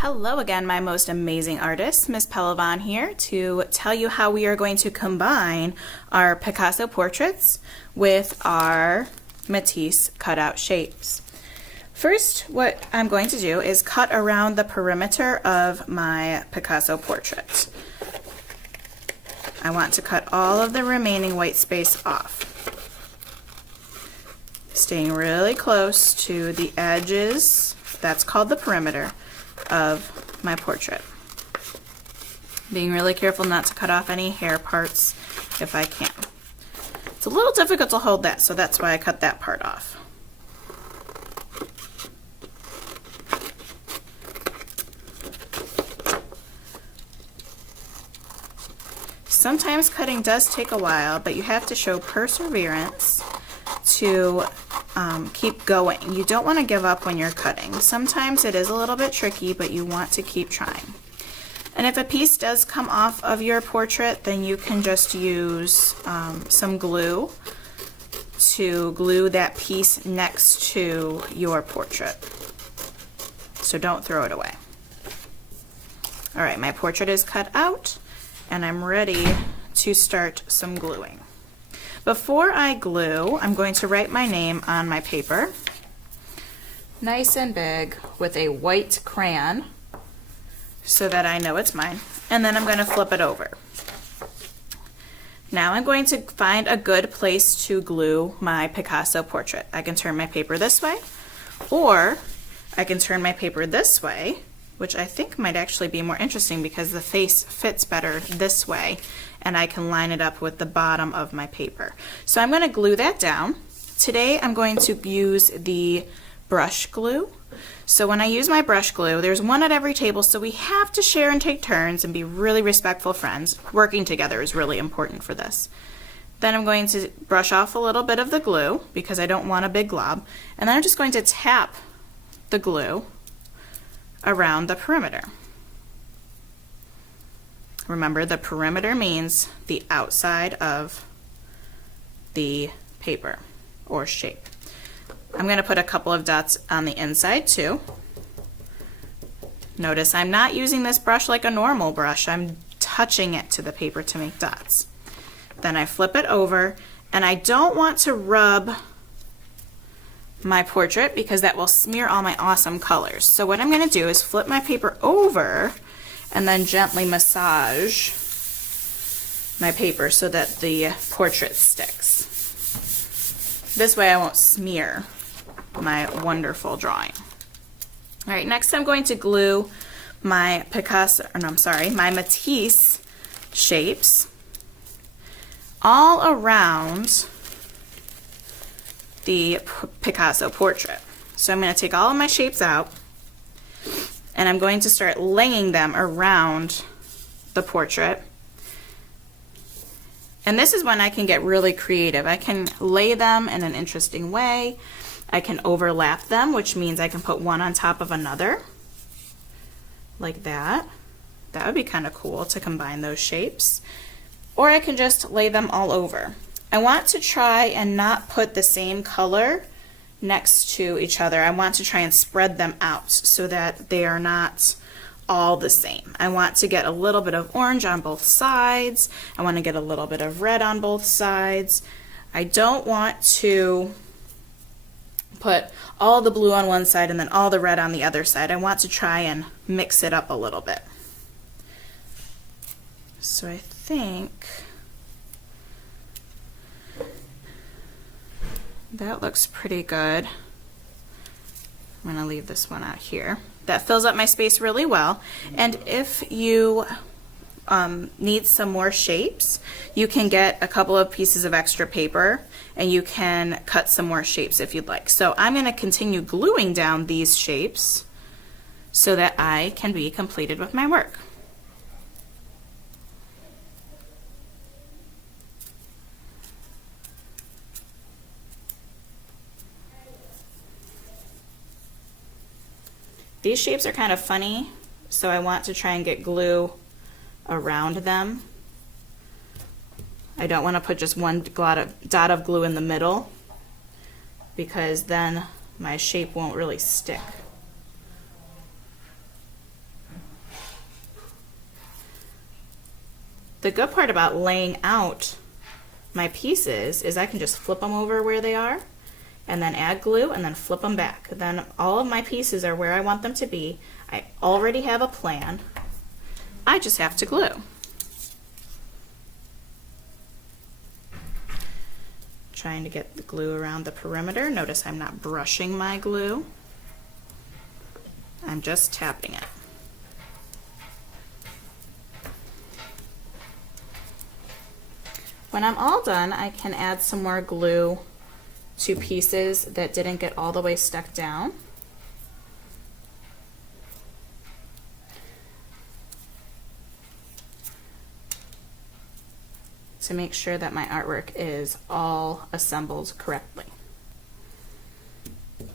Hello again, my most amazing artists. Miss Pelavon here to tell you how we are going to combine our Picasso portraits with our Matisse cutout shapes. First, what I'm going to do is cut around the perimeter of my Picasso portrait. I want to cut all of the remaining white space off, staying really close to the edges. That's called the perimeter of my portrait. Being really careful not to cut off any hair parts if I can. It's a little difficult to hold that, so that's why I cut that part off. Sometimes cutting does take a while, but you have to show perseverance to keep going. You don't want to give up when you're cutting. Sometimes it is a little bit tricky, but you want to keep trying. And if a piece does come off of your portrait, then you can just use some glue to glue that piece next to your portrait. So don't throw it away. All right, my portrait is cut out, and I'm ready to start some gluing. Before I glue, I'm going to write my name on my paper, nice and big, with a white crayon so that I know it's mine. And then I'm going to flip it over. Now I'm going to find a good place to glue my Picasso portrait. I can turn my paper this way, or I can turn my paper this way, which I think might actually be more interesting because the face fits better this way, and I can line it up with the bottom of my paper. So I'm going to glue that down. Today I'm going to use the brush glue. So when I use my brush glue, there's one at every table, so we have to share and take turns and be really respectful friends. Working together is really important for this. Then I'm going to brush off a little bit of the glue because I don't want a big glob, and then I'm just going to tap the glue around the perimeter. Remember, the perimeter means the outside of the paper or shape. I'm going to put a couple of dots on the inside too. Notice I'm not using this brush like a normal brush. I'm touching it to the paper to make dots. Then I flip it over, and I don't want to rub my portrait because that will smear all my awesome colors. So what I'm going to do is flip my paper over and then gently massage my paper so that the portrait sticks. This way I won't smear my wonderful drawing. All right, next I'm going to glue my my Matisse shapes all around the Picasso portrait. So I'm going to take all of my shapes out, and I'm going to start laying them around the portrait. And this is when I can get really creative. I can lay them in an interesting way. I can overlap them, which means I can put one on top of another, like that. That would be kind of cool to combine those shapes. Or I can just lay them all over. I want to try and not put the same color next to each other. I want to try and spread them out so that they are not all the same. I want to get a little bit of orange on both sides. I want to get a little bit of red on both sides. I don't want to put all the blue on one side and then all the red on the other side. I want to try and mix it up a little bit. So I think that looks pretty good. I'm going to leave this one out here. That fills up my space really well. And if you need some more shapes, you can get a couple of pieces of extra paper and you can cut some more shapes if you'd like. So I'm going to continue gluing down these shapes so that I can be completed with my work. These shapes are kind of funny, so I want to try and get glue around them. I don't want to put just one dot of glue in the middle because then my shape won't really stick. The good part about laying out my pieces is I can just flip them over where they are and then add glue and then flip them back. Then all of my pieces are where I want them to be. I already have a plan. I just have to glue. Trying to get the glue around the perimeter. Notice I'm not brushing my glue. I'm just tapping it. When I'm all done, I can add some more glue to pieces that didn't get all the way stuck down. To make sure that my artwork is all assembled correctly. I'm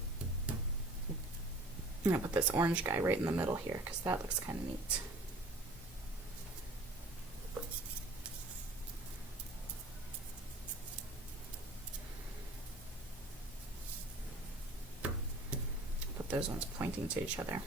gonna put this orange guy right in the middle here because that looks kind of neat. Put those ones pointing to each other.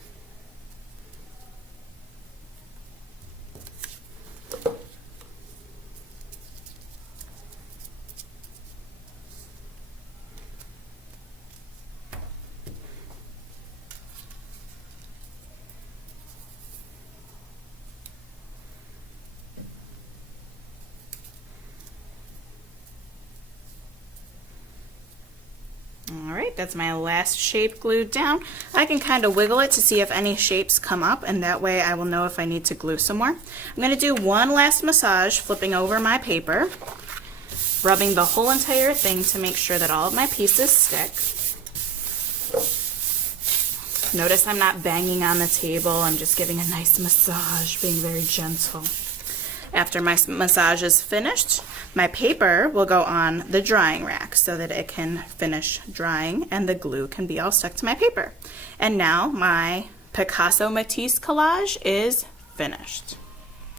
Alright, that's my last shape glued down. I can kind of wiggle it to see if any shapes come up, and that way I will know if I need to glue some more. I'm going to do one last massage, flipping over my paper, rubbing the whole entire thing to make sure that all of my pieces stick. Notice I'm not banging on the table, I'm just giving a nice massage, being very gentle. After my massage is finished, my paper will go on the drying rack so that it can finish drying and the glue can be all stuck to my paper. And now my Picasso Matisse collage is finished.